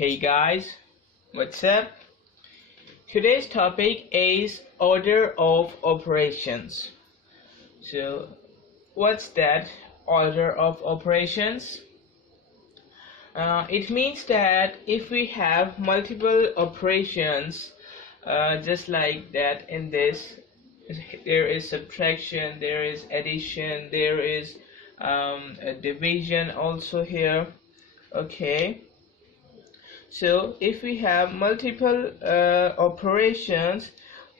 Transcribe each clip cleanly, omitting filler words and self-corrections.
Hey guys, what's up? Today's topic is order of operations. So, what's that order of operations? It means that if we have multiple operations, just like that in this, there is subtraction, there is addition, there is a division also here. Okay. So if we have multiple operations,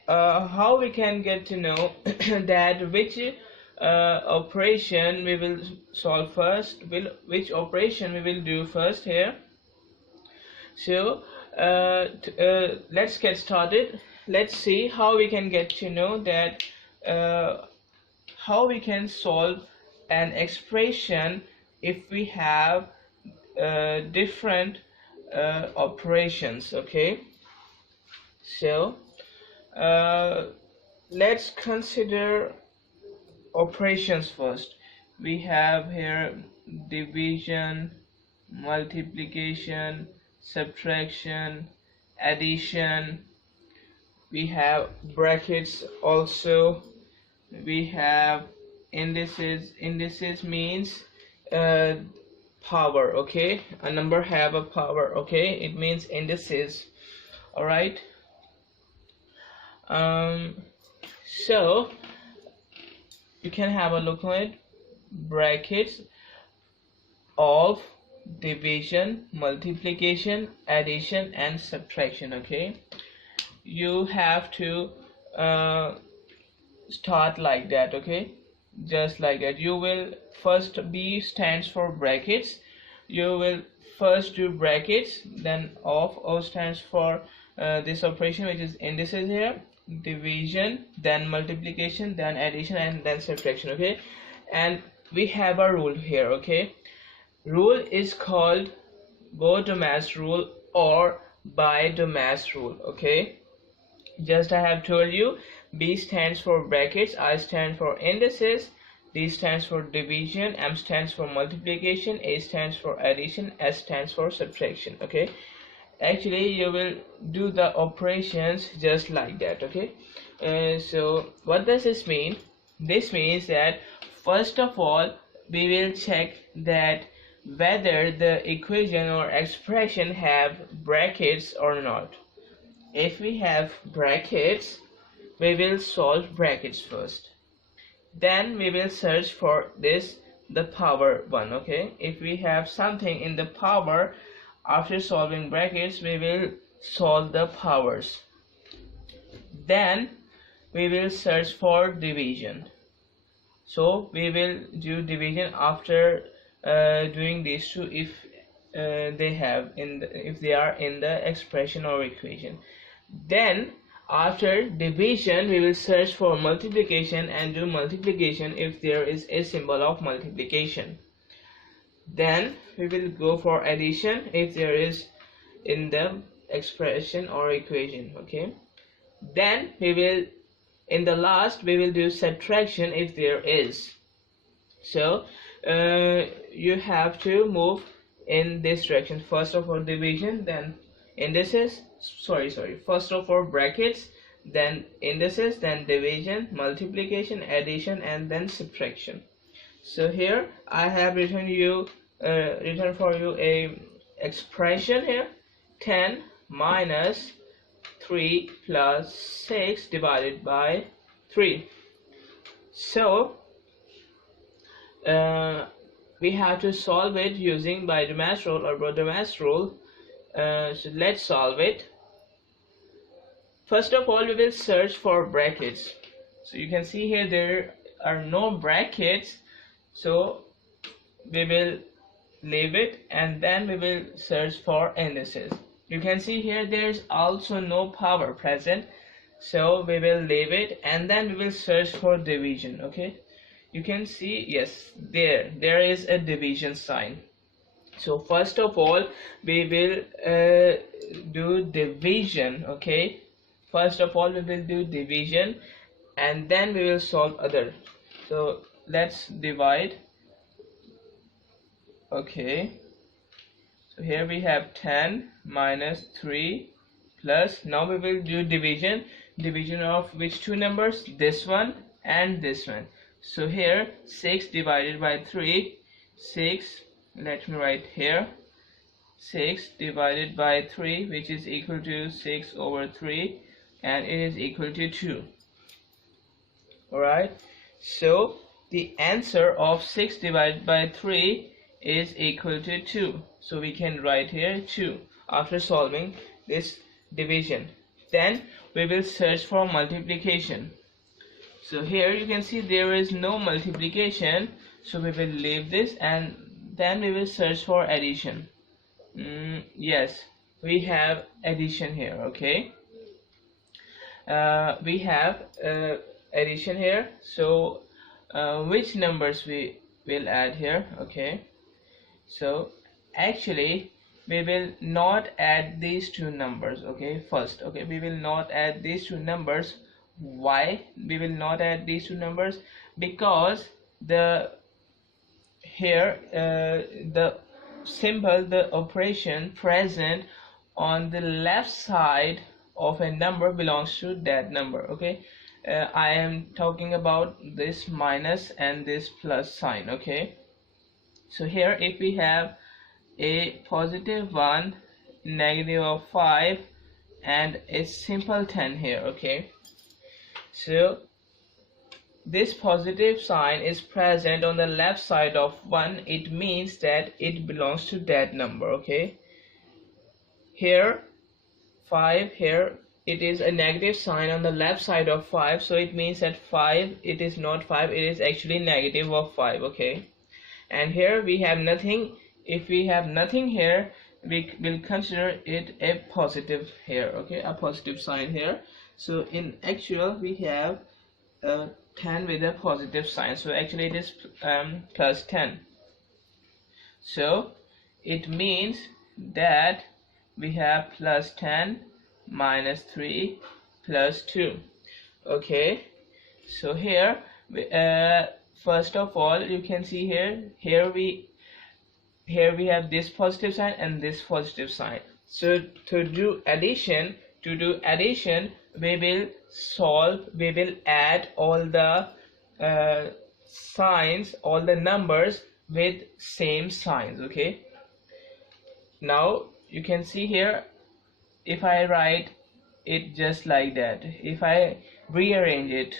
how we can get to know that which operation we will solve first, which operation we will do first here. So let's get started. Let's see how we can get to know that how we can solve an expression if we have different operations. Okay, so let's consider operations first. We have here division, multiplication, subtraction, addition. We have brackets also. We have indices. Indices means power. Okay, a number have a power. Okay, it means indices. All right. So you can have a look on it. Brackets of division, multiplication, addition and subtraction. Okay, you have to start like that. Okay, just like that. You will first, B stands for brackets. You will first do brackets, then O stands for this operation, which is indices here, division, then multiplication, then addition and then subtraction. Okay, and we have a rule here. Okay, rule is called go to mass rule or by the mass rule. Okay, just I have told you, B stands for brackets, I stand for indices, D stands for division, M stands for multiplication, A stands for addition, S stands for subtraction. Okay, actually you will do the operations just like that. Okay, so what does this mean? This means that first of all we will check that whether the equation or expression have brackets or not. If we have brackets, we will solve brackets first, then we will search for this, the power one. Okay, if we have something in the power, after solving brackets we will solve the powers, then we will search for division. So we will do division after doing these two if if they are in the expression or equation. Then after division we will search for multiplication and do multiplication if there is a symbol of multiplication. Then we will go for addition if there is in the expression or equation. Okay, then we will, in the last we will do subtraction if there is. So you have to move in this direction. First of all division, then indices, first of all brackets, then indices, then division, multiplication, addition and then subtraction. So here I have written for you a expression here, 10 minus 3 plus 6 divided by 3. So we have to solve it using by the mass rule or by the mass rule. So let's solve it. First of all we will search for brackets. So you can see here there are no brackets, so we will leave it and then we will search for indices. You can see here there's also no power present, so we will leave it and then we will search for division. Okay, you can see, yes, there is a division sign. So first of all we will do division. Okay, first of all we will do division and then we will solve other. So let's divide. Okay, So here we have 10 minus 3 plus, now we will do division of which two numbers, this one and this one. So here 6 divided by 3, 6, let me write here, 6 divided by 3, which is equal to 6 over 3, and it is equal to 2. Alright, so the answer of 6 divided by 3 is equal to 2. So we can write here 2 after solving this division. Then we will search for multiplication. So here you can see there is no multiplication, so we will leave this, and then we will search for addition. Yes, we have addition here. Okay, we have addition here. So which numbers we will add here? Okay, so actually we will not add these two numbers. Okay, first, okay, we will not add these two numbers. Why we will not add these two numbers? Because the here the symbol, the operation present on the left side of a number belongs to that number. Okay, I am talking about this minus and this plus sign. Okay, so here if we have a positive 1, negative of 5, and a simple 10 here. Okay, so this positive sign is present on the left side of 1, it means that it belongs to that number. Okay, here 5, here it is a negative sign on the left side of 5, so it means that 5, it is not 5, it is actually negative of 5. Okay, and here we have nothing. If we have nothing here, we will consider it a positive here. Okay, a positive sign here. So in actual we have 10 with a positive sign, so actually it is plus 10. So it means that we have plus 10 minus 3 plus 2. Okay, so here first of all you can see here we have this positive sign and this positive sign. So to do addition, we will add all the signs, all the numbers with same signs. Okay, now you can see here, if I write it just like that, if I rearrange it,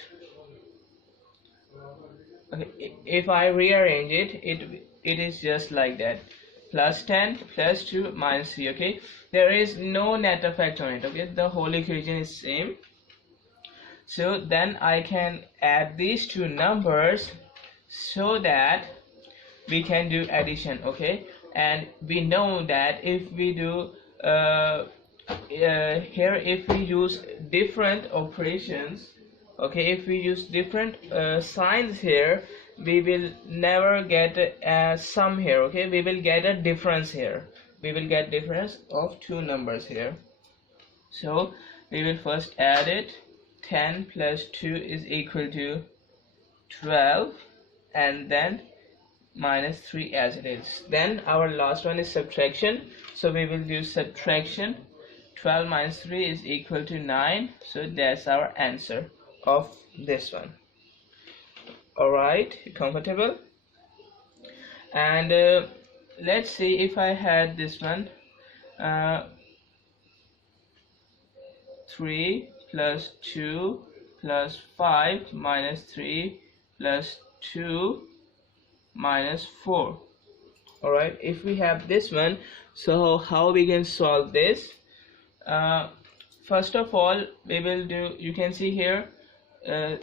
okay, if I rearrange it, it is just like that, plus 10 plus 2 minus 3. Okay, there is no net effect on it. Okay, the whole equation is same. So then I can add these two numbers so that we can do addition. Okay, and we know that if we do here, if we use different operations, okay, if we use different signs here, we will never get a sum here. Okay, we will get a difference here. We will get difference of two numbers here. So we will first add it. 10 plus 2 is equal to 12, and then minus 3 as it is. Then our last one is subtraction, so we will do subtraction. 12 minus 3 is equal to 9, so that's our answer of this one. Alright, comfortable? And let's see if I had this one, 3 plus 2 plus 5 minus 3 plus 2 minus 4. Alright, if we have this one, so how we can solve this? First of all, we will do, you can see here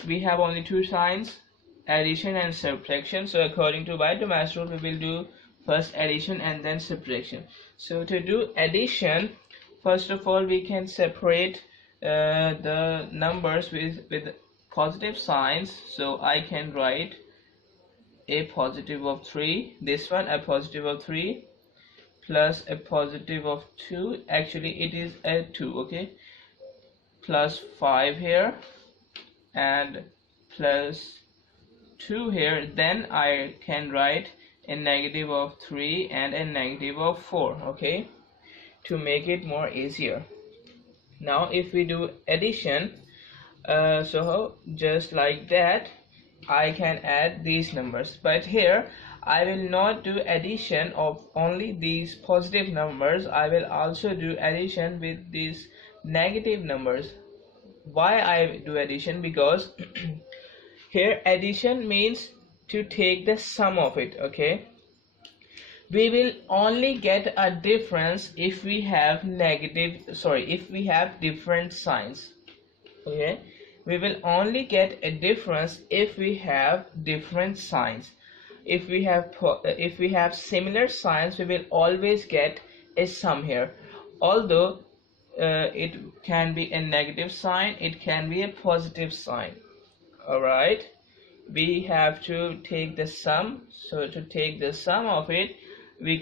we have only two signs, addition and subtraction. So according to Demystified rule, we will do first addition and then subtraction. So to do addition, first of all we can separate the numbers with positive signs. So I can write a positive of 3, this one a positive of 3 plus a positive of 2, actually it is a 2, okay, plus 5 here and plus 2 here. Then I can write a negative of 3 and a negative of 4, okay, to make it more easier. Now if we do addition, so just like that I can add these numbers, but here I will not do addition of only these positive numbers. I will also do addition with these negative numbers. Why I do addition? Because here addition means to take the sum of it, okay. We will only get a difference if we have if we have different signs, okay. We will only get a difference if we have different signs. If we have similar signs, we will always get a sum here, although it can be a negative sign, it can be a positive sign. All right, we have to take the sum. So to take the sum of it, we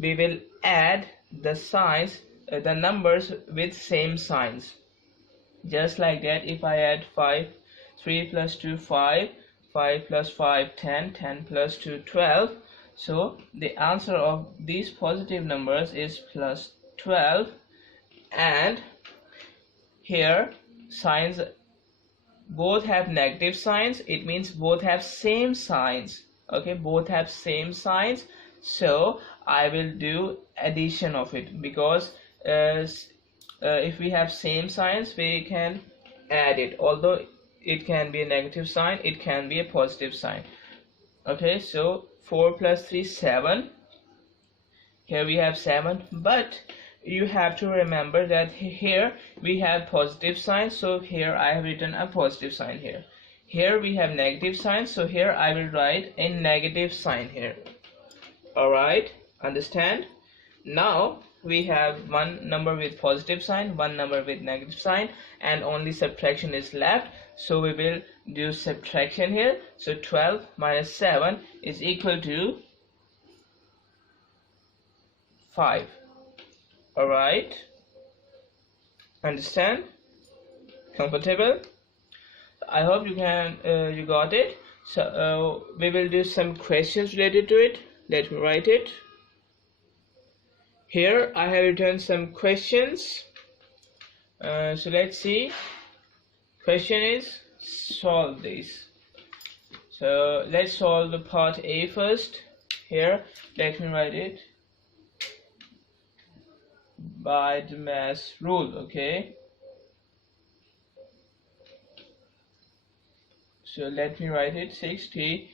will add the signs, the numbers with same signs, just like that. If I add 5, 3 plus 2 5, 5 plus 5 10, 10 plus 2 12, so the answer of these positive numbers is plus 12. And here signs both have negative signs, it means both have same signs, okay, both have same signs. So I will do addition of it, because if we have same signs, we can add it, although it can be a negative sign, it can be a positive sign, okay. So 4 plus 3 7, here we have 7, but you have to remember that here we have positive signs, so here I have written a positive sign here. Here we have negative signs, so here I will write a negative sign here. Alright, understand? Now we have one number with positive sign, one number with negative sign, and only subtraction is left, so we will do subtraction here. So 12 minus 7 is equal to 5. Alright, understand? Comfortable? I hope you got it. So we will do some questions related to it. Let me write it. Here I have written some questions. So let's see. Question is, solve this. So let's solve the part A first. Here, let me write it. By the mass rule, okay. So let me write it. 60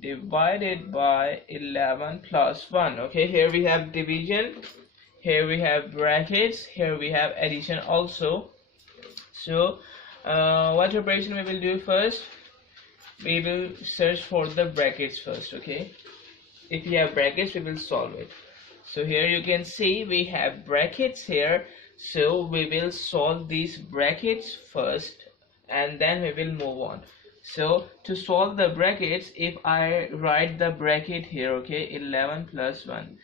divided by 11 plus 1, okay. Here we have division, here we have brackets, here we have addition also. So what operation we will do first? We will search for the brackets first, okay. If we have brackets, we will solve it. So here you can see we have brackets here, so we will solve these brackets first and then we will move on. So to solve the brackets, if I write the bracket here, okay, 11 plus 1,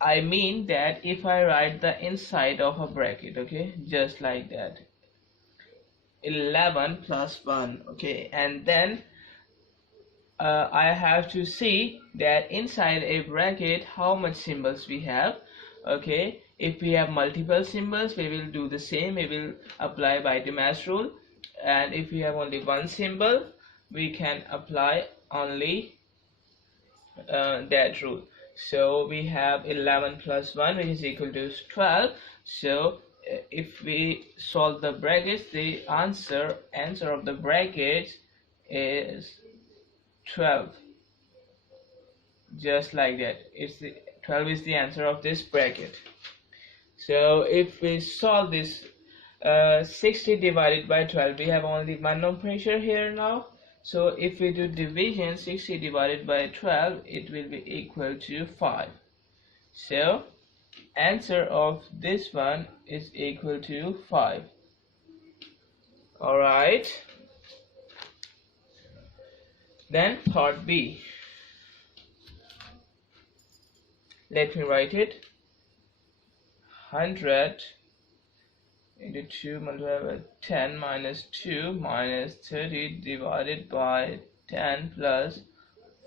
I mean that if I write the inside of a bracket, okay, just like that, 11 plus 1, okay, and then I have to see that inside a bracket how much symbols we have, okay. If we have multiple symbols, we will do the same, we will apply by the mass rule, and if we have only one symbol, we can apply only that rule. So we have 11 plus 1, which is equal to 12. So if we solve the brackets, the answer of the brackets is 12, just like that. 12 is the answer of this bracket. So if we solve this 60 divided by 12, we have only one operator here now. So if we do division, 60 divided by 12, it will be equal to 5. So answer of this one is equal to 5. Alright, then part B. Let me write it. 100 into 2 multiplied by 10 minus 2 minus 30 divided by 10 plus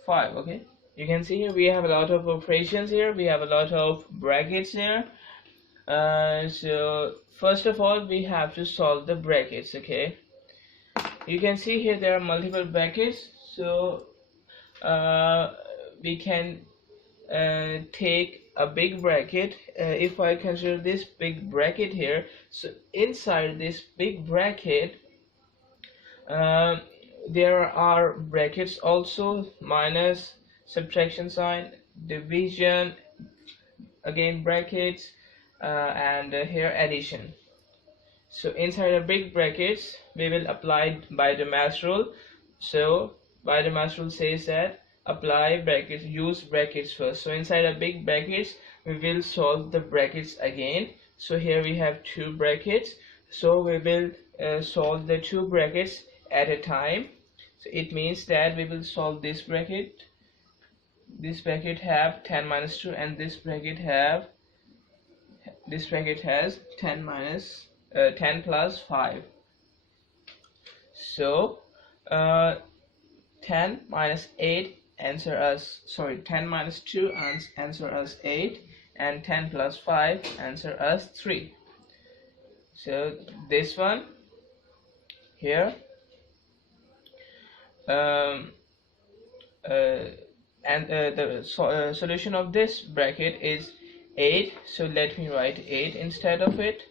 5. Okay, you can see here we have a lot of operations here, we have a lot of brackets here. So first of all we have to solve the brackets. Okay, you can see here there are multiple brackets, so we can take a big bracket. If I consider this big bracket here, so inside this big bracket uh, there are brackets also, minus, subtraction sign, division, again brackets, and here addition. So inside a big brackets we will apply by the mass rule. So by the mass rule says that apply brackets, use brackets first. So inside a big brackets we will solve the brackets again. So here we have two brackets, so we will solve the two brackets at a time. So it means that we will solve this bracket have 10 minus 2, and this bracket has 10 plus 5. So 10 minus 8 answer us, sorry, 10 minus 2 answer us 8, and 10 plus 5 answer us 3. So this one here, the solution of this bracket is 8, so let me write 8 instead of it.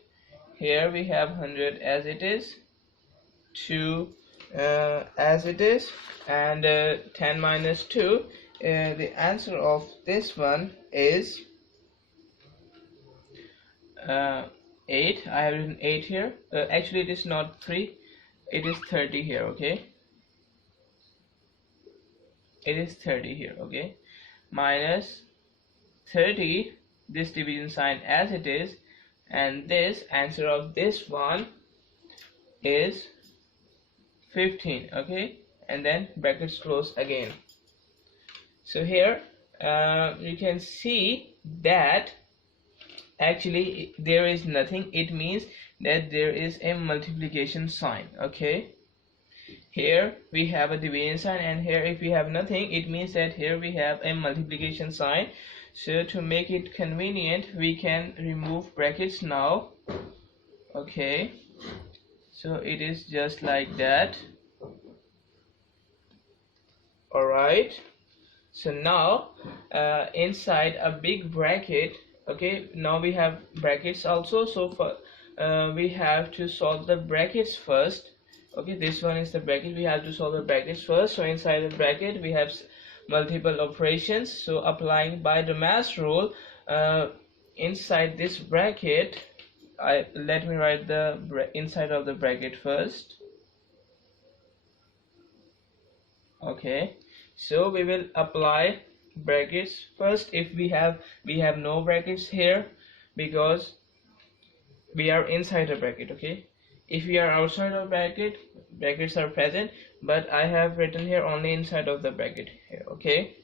Here we have 100 as it is, 2 as it is, and 10 minus 2, the answer of this one is 8. I have written 8 here. Actually it is not 3, it is 30 here. Okay, it is 30 here. Okay, minus 30, this division sign as it is, and this answer of this one is 15. Okay, and then brackets close again. So here you can see that actually there is nothing. It means that there is a multiplication sign. Okay, here we have a division sign, and here if we have nothing, it means that here we have a multiplication sign. So to make it convenient we can remove brackets now. Okay, so it is just like that. Alright, so now inside a big bracket, okay, now we have brackets also, so for we have to solve the brackets first. Okay, this one is the bracket, we have to solve the brackets first. So inside the bracket we have multiple operations, so applying by the mass rule, inside this bracket, let me write the inside of the bracket first. Okay, so we will apply brackets first. If we have no brackets here because we are inside a bracket. Okay, if we are outside of bracket, brackets are present, but I have written here only inside of the bracket here. Okay,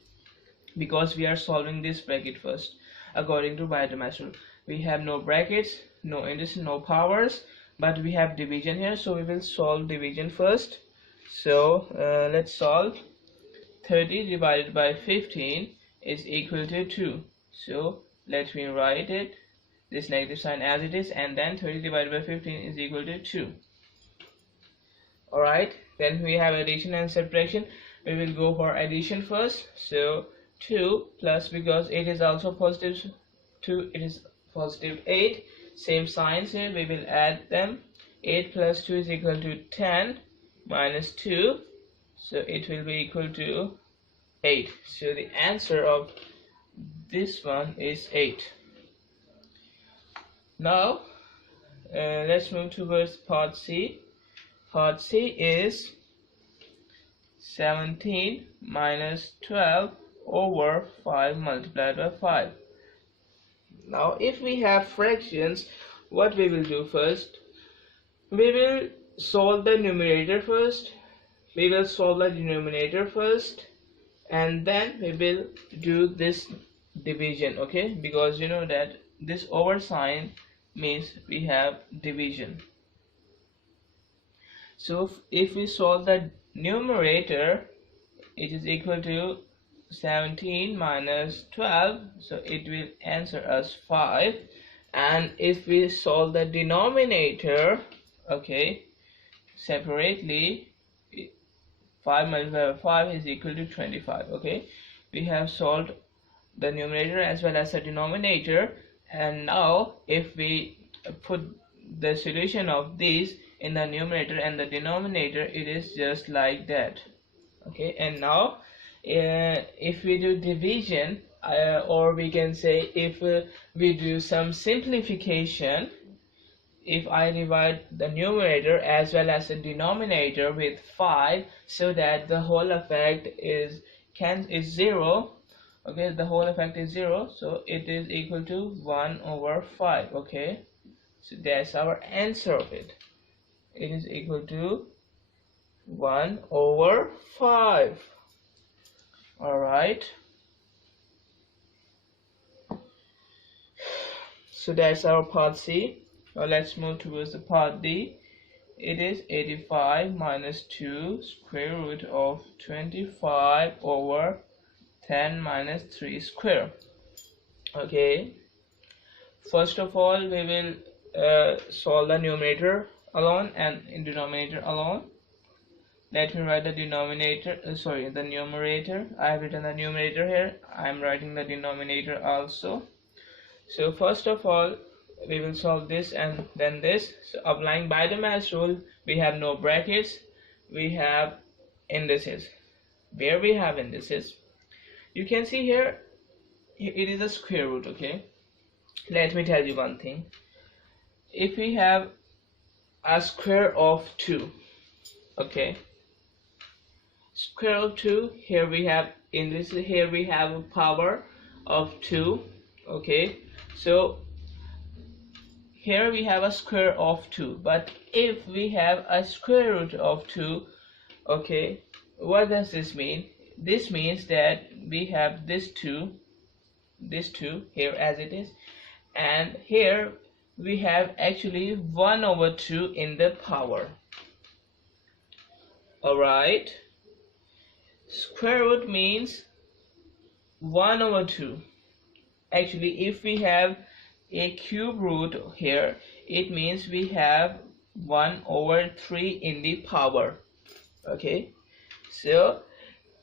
because we are solving this bracket first according to by the mass rule. We have no brackets, no addition, no powers, but we have division here, so we will solve division first. So let's solve. 30 divided by 15 is equal to 2. So let me write it, this negative sign as it is, and then 30 divided by 15 is equal to 2. Alright, then we have addition and subtraction. We will go for addition first. So 2 plus, because it is also positive 2, it is positive 8, same signs here, we will add them. 8 plus 2 is equal to 10 minus 2, so it will be equal to 8. So the answer of this one is 8. Now let's move towards part C. Part C is 17 minus 12 over 5 multiplied by 5. Now if we have fractions, what we will do first? We will solve the numerator first, we will solve the denominator first, and then we will do this division. Okay, because you know that this over sign means we have division. So if we solve the numerator, it is equal to 17 minus 12, so it will answer us 5. And if we solve the denominator, okay, separately, 5 multiplied by 5 is equal to 25. Okay, we have solved the numerator as well as the denominator, and now if we put the solution of these in the numerator and the denominator, it is just like that. Okay, and now if we do division, or we can say if we do some simplification, if I divide the numerator as well as the denominator with 5, so that the whole effect is 0. Okay, the whole effect is 0, so it is equal to 1 over 5. Okay, so that's our answer of it. It is equal to 1 over 5. Alright, so that's our part C. Now let's move towards the part D. It is 85 minus 2 square root of 25 over 10 minus 3 square. Okay, first of all we will solve the numerator alone and in denominator alone. Let me write the denominator, the numerator. I have written the numerator here. I am writing the denominator also. So first of all we will solve this and then this. So applying by the mass rule, we have no brackets, we have indices. Where we have indices, you can see here it is a square root. Okay, let me tell you one thing. If we have a square of 2, okay, square of 2, here we have indices, here we have a power of 2. Okay, so here we have a square of 2, but if we have a square root of 2, okay, what does this mean? This means that we have this 2 here as it is, and here we have actually 1 over 2 in the power. Alright, square root means 1 over 2. Actually, if we have a cube root here, it means we have 1 over 3 in the power. Okay, so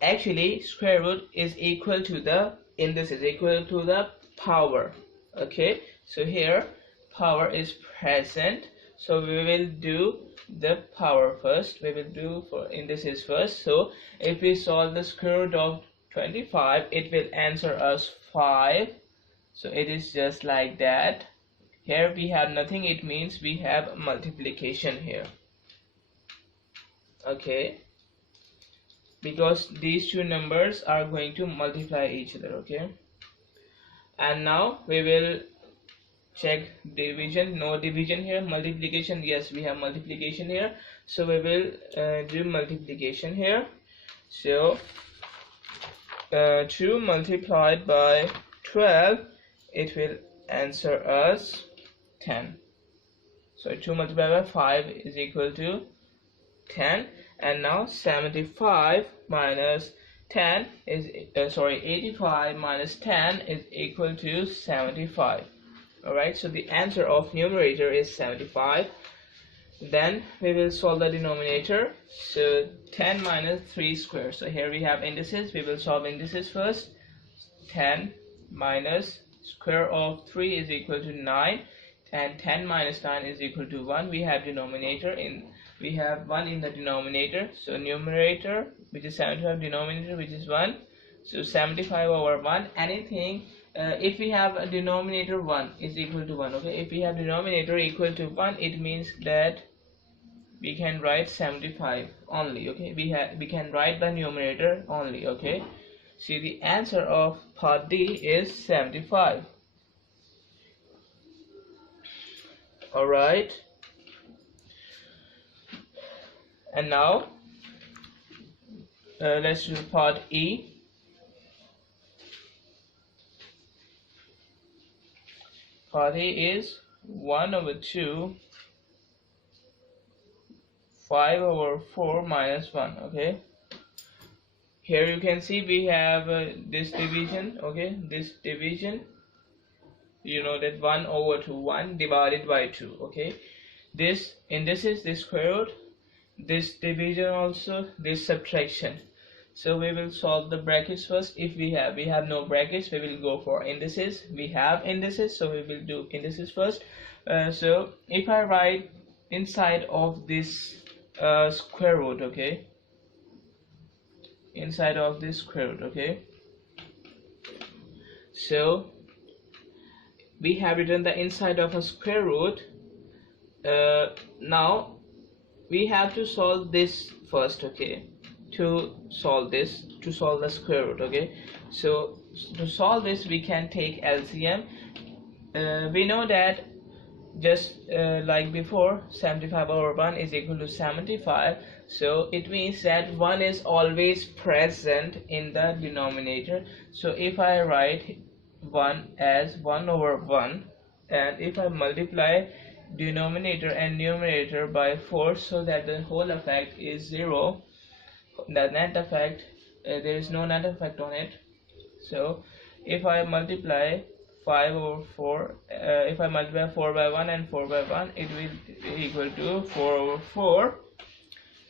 actually square root is equal to the indices, equal to the power. Okay, so here power is present, so we will do the power first, we will do for indices first. So if we solve the square root of 25, it will answer us 5. So it is just like that. Here we have nothing, it means we have multiplication here. Okay, because these two numbers are going to multiply each other. Okay, and now we will check division. No division here. Multiplication, yes, we have multiplication here, so we will do multiplication here. So 2 multiplied by 12, it will answer us 10. So 2 multiplied by 5 is equal to 10. And now 75 minus 10 is 85 minus 10 is equal to 75. Alright, so the answer of numerator is 75. Then we will solve the denominator. So 10 minus 3 square. So here we have indices, we will solve indices first. 10 minus square of 3 is equal to 9, and 10 minus 9 is equal to 1. We have denominator we have 1 in the denominator, so numerator which is 75, denominator which is 1, so 75 over 1. Anything if we have a denominator 1 is equal to 1. Okay, if we have denominator equal to 1, it means that we can write 75 only. Okay, we can write the numerator only. Okay, see, the answer of part D is 75. Alright, and now let's do part E. Part E is 1 over 2 5 over 4 minus 1. Okay, here you can see we have this division. Okay, this division, you know that 1 over 2, 1 divided by 2. Okay, this indices, this square root, this division, also this subtraction. So we will solve the brackets first. If we have no brackets, we will go for indices. We have indices, so we will do indices first. So if I write inside of this square root, okay, inside of this square root, okay, so we have written the inside of a square root. Now we have to solve this first, okay, to solve the square root. Okay, so to solve this we can take LCM. We know that just like before, 75 over 1 is equal to 75, so it means that 1 is always present in the denominator. So if I write 1 as 1 over 1, and if I multiply denominator and numerator by 4, so that the whole effect is 0, the net effect, there is no net effect on it. So if I multiply 5 over 4, if I multiply 4 by 1 and 4 by 1, it will be equal to 4 over 4.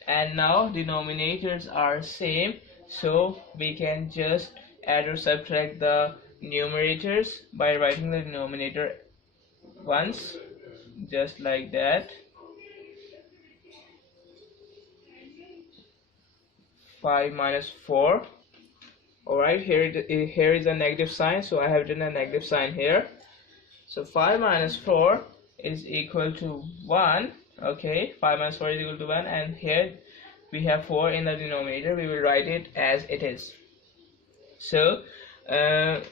And now denominators are same, so we can just add or subtract the numerators by writing the denominator once, just like that. 5 minus 4. Alright, here is a negative sign, so I have written a negative sign here. So 5 minus 4 is equal to 1. Okay, 5 minus 4 is equal to 1, and here we have 4 in the denominator. We will write it as it is. So 5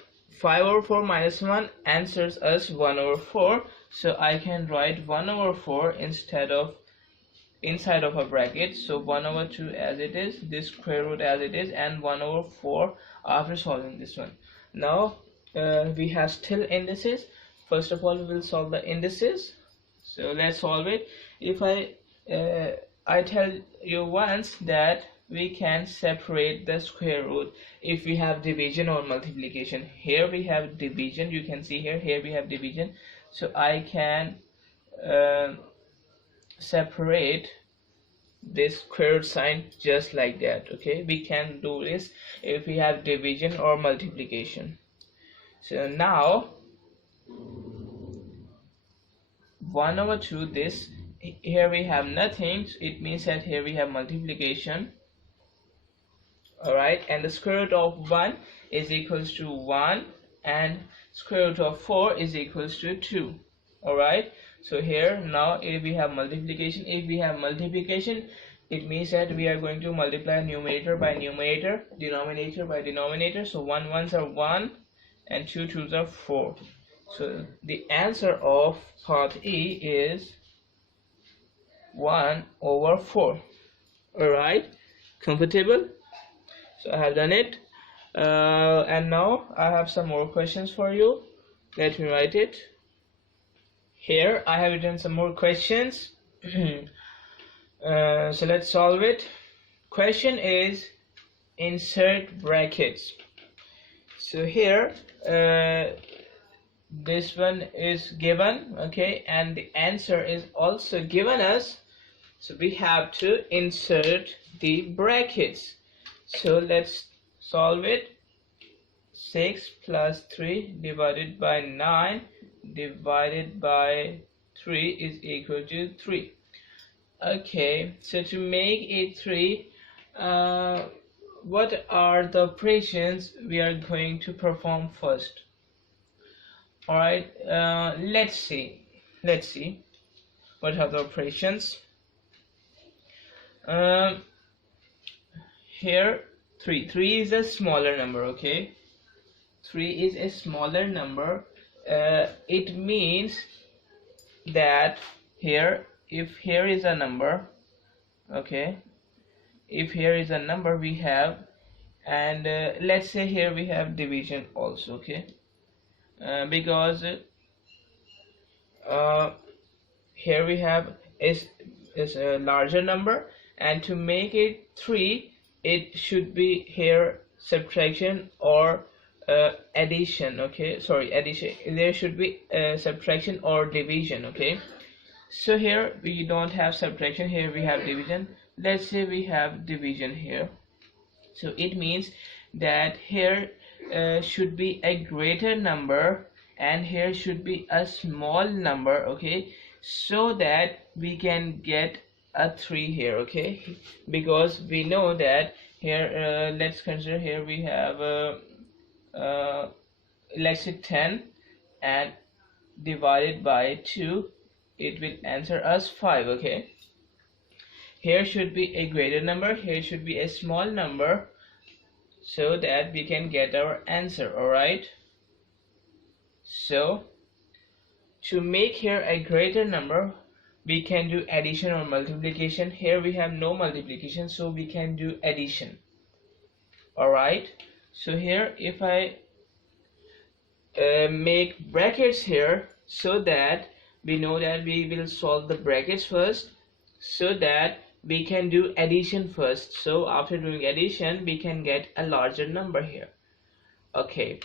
over 4 minus 1 answers us 1 over 4. So I can write 1 over 4 inside of a bracket. So 1 over 2 as it is, this square root as it is, and 1 over 4 after solving this one. Now we have still indices. First of all, we will solve the indices. So let's solve it. If I tell you once that we can separate the square root if we have division or multiplication. Here we have division, you can see here we have division, so I can separate this square root sign just like that. Okay, we can do this if we have division or multiplication. So now 1 over 2, this here we have nothing, so it means that here we have multiplication. Alright, and the square root of 1 is equals to 1, and square root of 4 is equals to 2. Alright, so here now if we have multiplication, it means that we are going to multiply numerator by numerator, denominator by denominator. So 1 ones are 1 and 2 twos are 4. So the answer of part E is 1 over 4. Alright, comfortable? So I have done it, and now I have some more questions for you. Let me write it. Here I have written some more questions. So let's solve it. Question is insert brackets. So here this one is given, okay, and the answer is also given us, so we have to insert the brackets. So let's solve it. 6 plus 3 divided by 9 divided by 3 is equal to 3. Okay, so to make it 3, what are the operations we are going to perform first? Alright, let's see what are the operations. Here 3 is a smaller number. Okay, 3 is a smaller number. It means that here, if here is a number, okay, if here is a number we have, and let's say here we have division also, okay, because here we have is a larger number, and to make it 3 it should be here subtraction or addition. Okay, sorry, addition. There should be subtraction or division. Okay, so here we don't have subtraction, here we have division. Let's say we have division here, so it means that here should be a greater number and here should be a small number. Okay, so that we can get a 3 here. Okay, because we know that here let's consider here we have let's say 10 and divided by 2, it will answer us 5. Okay, here should be a greater number, here should be a small number, so that we can get our answer. Alright, so to make here a greater number, we can do addition or multiplication. Here we have no multiplication, so we can do addition. Alright, so here if I make brackets here, so that we know that we will solve the brackets first, so that we can do addition first. So after doing addition, we can get a larger number here. Okay,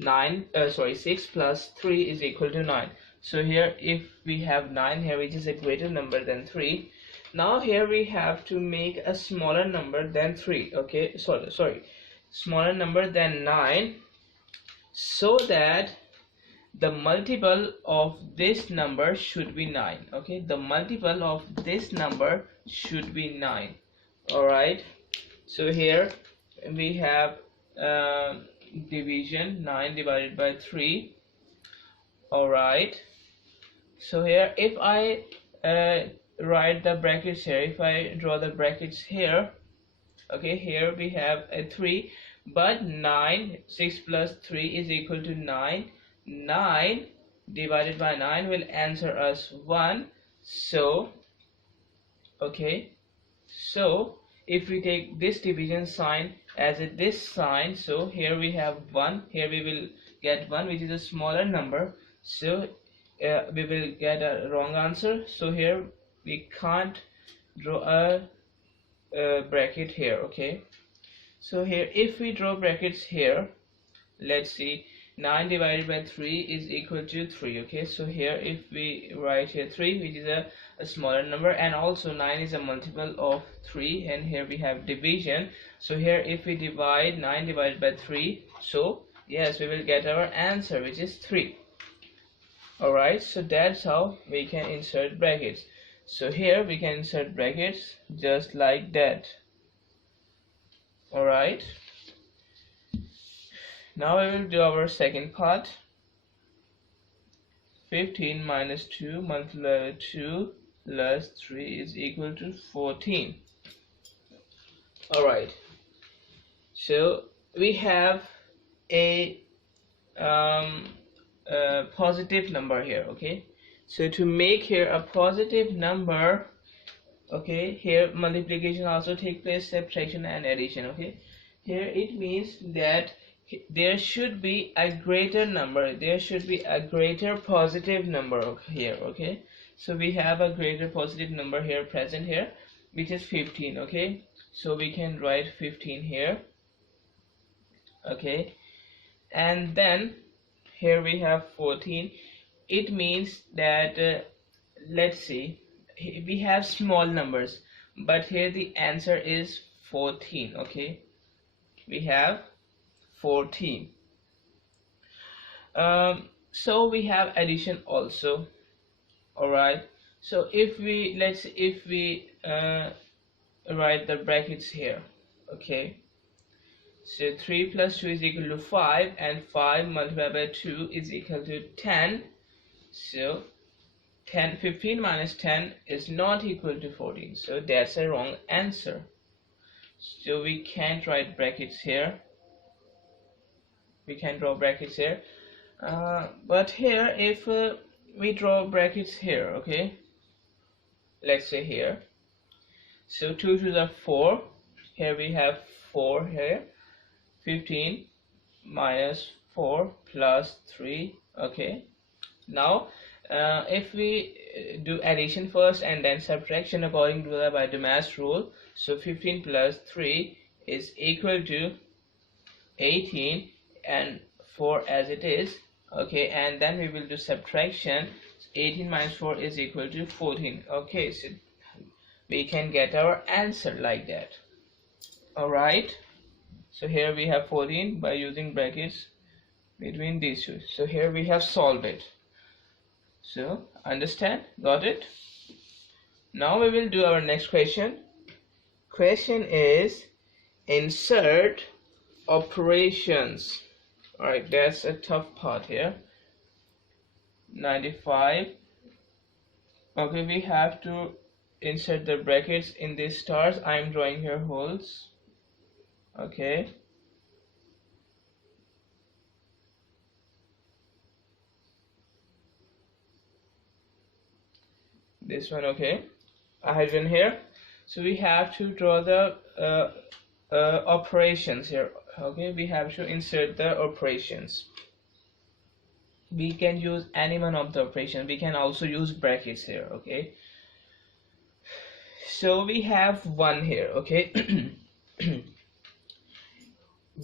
6 plus 3 is equal to 9. So here if we have 9 here, which is a greater number than 3, now here we have to make a smaller number than 3. Okay, sorry, smaller number than 9, so that the multiple of this number should be 9. Okay, the multiple of this number should be 9. Alright, so here we have division, 9 divided by 3. Alright, so here if I write the brackets here, if I draw the brackets here, okay, here we have a 3, but 6 plus 3 is equal to 9. 9 divided by 9 will answer us 1. So okay, so if we take this division sign as this sign, so here we have 1, here we will get 1, which is a smaller number, so we will get a wrong answer. So here we can't draw a bracket here. Okay, so here if we draw brackets here, let's see, 9 divided by 3 is equal to 3. Okay, so here if we write here 3, which is a smaller number, and also 9 is a multiple of 3, and here we have division. So here if we divide 9 divided by 3, so yes, we will get our answer, which is 3. Alright, so that's how we can insert brackets. So here we can insert brackets just like that. Alright, now we will do our second part. 15 minus 2 multiplied by 2 plus 3 is equal to 14. Alright, so we have a positive number here. Okay, so to make here a positive number, okay, here multiplication also take place, subtraction and addition. Okay, here it means that there should be a greater number, there should be a greater positive number here. Okay, so we have a greater positive number here present here, which is 15. Okay, so we can write 15 here. Okay, and then here we have 14. It means that let's see, we have small numbers, but here the answer is 14. Okay, we have 14. So we have addition also. Alright, so if we write the brackets here. Okay, so 3 plus 2 is equal to 5, and 5 multiplied by 2 is equal to 10. So 15 minus 10 is not equal to 14, so that's a wrong answer. So we can't write brackets here, we can draw brackets here, but here if we draw brackets here, okay, let's say here, so 2 to the 4, here we have 4 here, 15 minus 4 plus 3. Okay, now if we do addition first and then subtraction according to the by Demystified rule, so 15 plus 3 is equal to 18 and 4 as it is. Okay, and then we will do subtraction. 18 minus 4 is equal to 14. Okay, so we can get our answer like that. Alright, so here we have 14 by using brackets between these two. So here we have solved it. So understand? Got it? Now we will do our next question. Question is insert operations. Alright, that's a tough part here. 95. Okay, we have to insert the brackets in these stars. I am drawing here holes. Okay. This one, okay. I have been here. So we have to draw the operations here. Okay, we have to insert the operations. We can use any one of the operations. We can also use brackets here. Okay. So we have 1 here. Okay.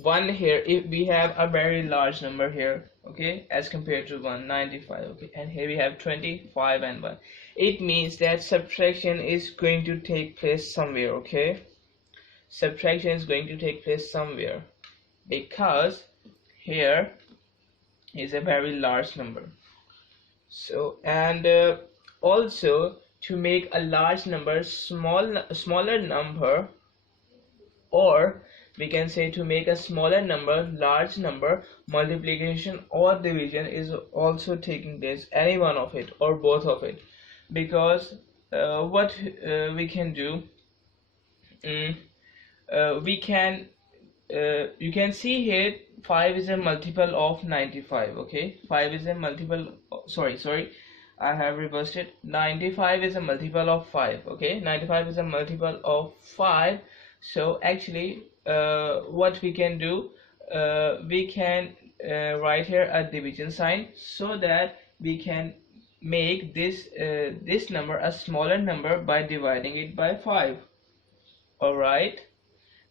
1 here, if we have a very large number here, okay, as compared to 195, okay, and here we have 25 and 1. It means that subtraction is going to take place somewhere. Okay, subtraction is going to take place somewhere because here is a very large number. So, and also to make a large number smaller number, or we can say to make a smaller number large number, multiplication or division is also taking place, any one of it or both of it. Because what we can do, we can you can see here 5 is a multiple of 95. Okay, 5 is a multiple, sorry, I have reversed it. 95 is a multiple of 5. Okay, 95 is a multiple of 5. So actually what we can do, we can write here a division sign so that we can make this this number a smaller number by dividing it by 5. Alright,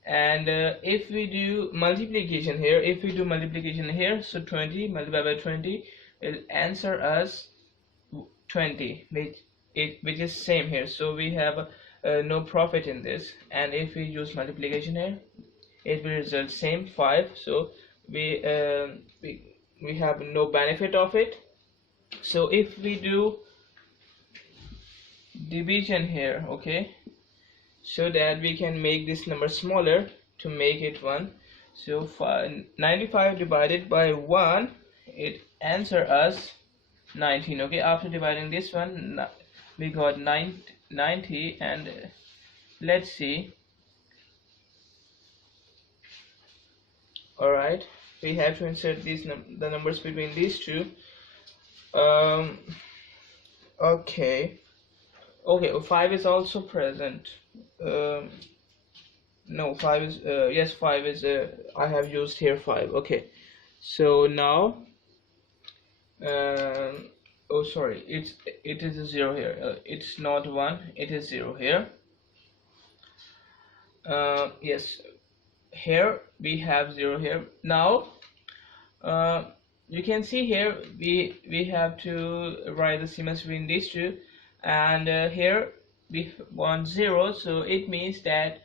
and if we do multiplication here, so 20 multiplied by 20 will answer us 20, which is same here. So we have no profit in this, and if we use multiplication here, it will result same 5. So we have no benefit of it. So if we do division here, okay, so that we can make this number smaller to make it 1. So 95 divided by 1, it answer us 19. Okay, after dividing this one, we got 90, and let's see. Alright, we have to insert these the numbers between these two. Okay, 5 is also present. No, 5 is yes, 5 is I have used here 5. Okay, so now oh sorry, it is a 0 here. It's not 1, it is 0 here. Yes, here we have 0 here. Now you can see here we have to write the sequence between these two, and here we want 0, so it means that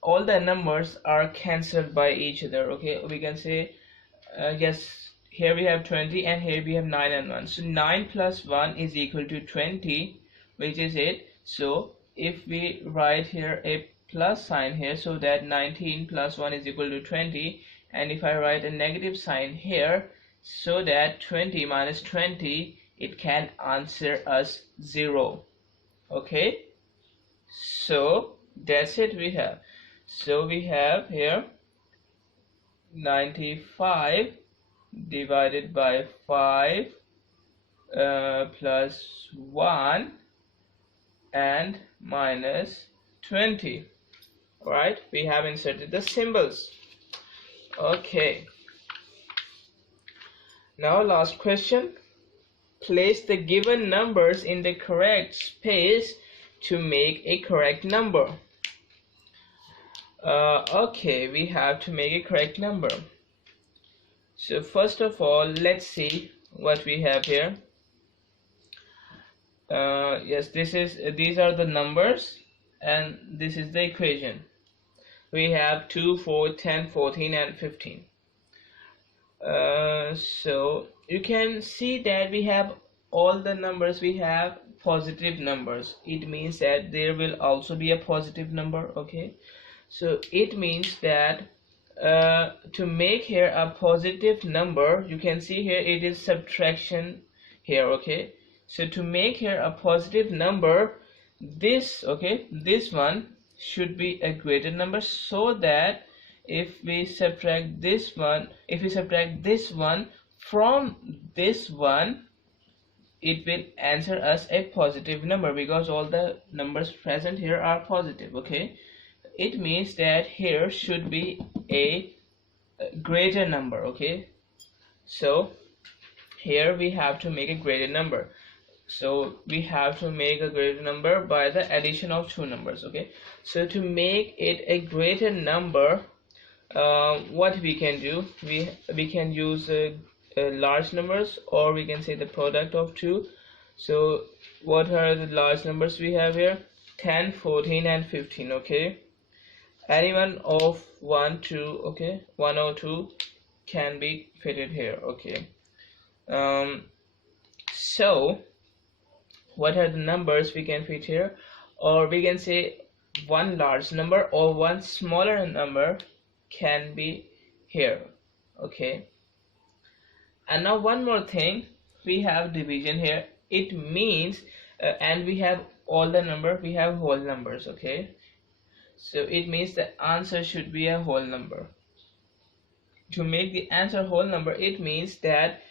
all the numbers are cancelled by each other. Okay, we can say yes, here we have 20 and here we have 9 and 1, so 9 plus 1 is equal to 20, which is it. So if we write here a plus sign here, so that 19 plus 1 is equal to 20, and if I write a negative sign here, so that 20 minus 20, it can answer us 0. Okay, so that's it we have. So we have here 95 divided by 5 plus 1 and minus 20. Alright, we have inserted the symbols. Okay, now last question. Place the given numbers in the correct space to make a correct number. Okay, we have to make a correct number. So first of all, let's see what we have here. Yes, these are the numbers, and this is the equation. We have 2, 4, 10, 14, and 15. So you can see that we have all the numbers, we have positive numbers. It means that there will also be a positive number. Okay, so it means that to make here a positive number, you can see here it is subtraction here. Okay, so to make here a positive number, this, okay, this one should be a greater number, so that if we subtract this one, if we subtract this one from this one, it will answer us a positive number, because all the numbers present here are positive. Okay, it means that here should be a greater number. Okay, so here we have to make a greater number. So we have to make a greater number by the addition of two numbers. Okay, so to make it a greater number, what we can do, we can use large numbers, or we can say the product of two. So what are the large numbers we have here? 10, 14, and 15. Okay, any one of 1, 2, okay, 1 or 2 can be fitted here. Okay, so what are the numbers we can fit here? Or we can say one large number or one smaller number can be here. Okay, and now one more thing, we have division here. It means and we have all the number, we have whole numbers. Okay, so it means the answer should be a whole number. To make the answer whole number, it means that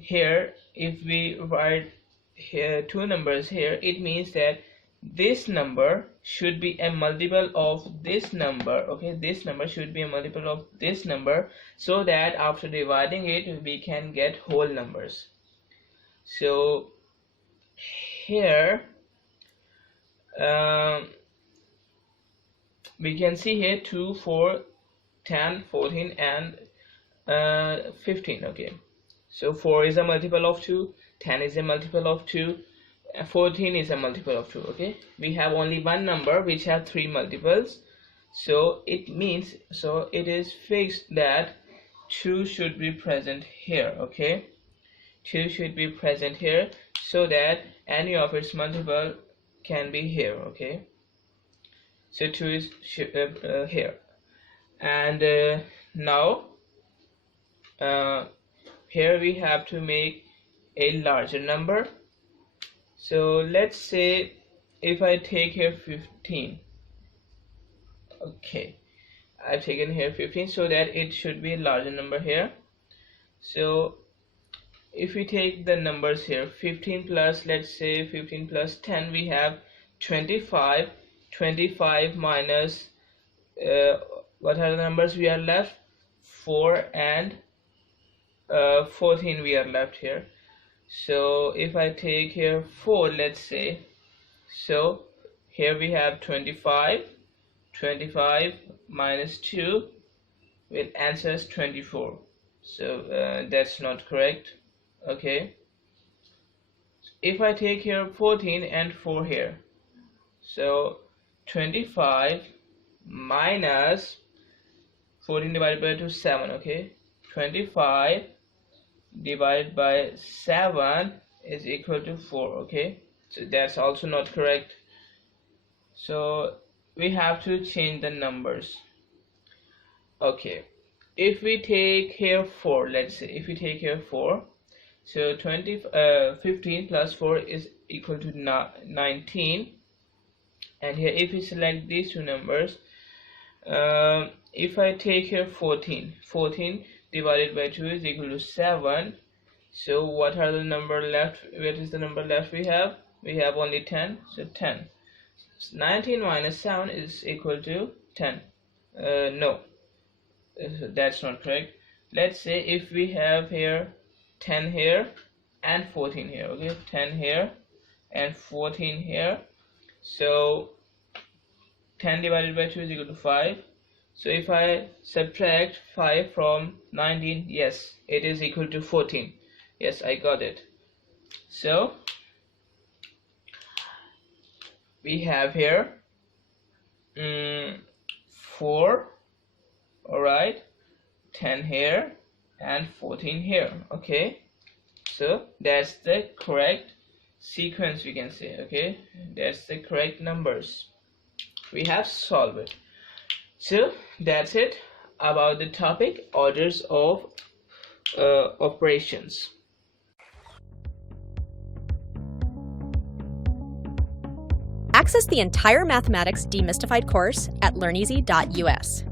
here if we write here two numbers here, it means that this number should be a multiple of this number. Okay, this number should be a multiple of this number, so that after dividing it we can get whole numbers. So here we can see here 2, 4, 10, 14, and 15. Okay, so 4 is a multiple of 2, 10 is a multiple of 2, 14 is a multiple of 2. Okay, we have only one number which have 3 multiples, so it means, so it is fixed that 2 should be present here. Okay, 2 should be present here, so that any of its multiple can be here. Okay, so 2 is here. And now here we have to make a larger number. So let's say if I take here 15. Okay, I've taken here 15, so that it should be a larger number here. So if we take the numbers here, 15 plus, let's say 15 plus 10, we have 25. 25 minus what are the numbers we are left? 4 and 14 we are left here. So if I take here 4, let's say, so here we have 25. 25 minus 2 will answer us 24. So that's not correct. Okay, if I take here 14 and 4 here, so 25 minus 14 divided by 2, 7. Okay, 25 divided by 7 is equal to 4. Okay, so that's also not correct. So we have to change the numbers. Okay, if we take here 4, let's say if we take here 4, so 15 plus 4 is equal to 19. And here if we select these two numbers, if I take here 14 divided by 2 is equal to 7. So what are the number left? What is the number left we have? We have only 10, so 10. 19 minus 7 is equal to 10. No, that's not correct. Let's say if we have here 10 here and 14 here. Okay, 10 here and 14 here. So 10 divided by 2 is equal to 5. So if I subtract 5 from 19, yes, it is equal to 14. Yes, I got it. So we have here 4, alright, 10 here and 14 here. Okay, so that's the correct sequence, we can say. Okay, that's the correct numbers. We have solved it. So that's it about the topic orders of operations. Access the entire Mathematics Demystified course at learneasy.us.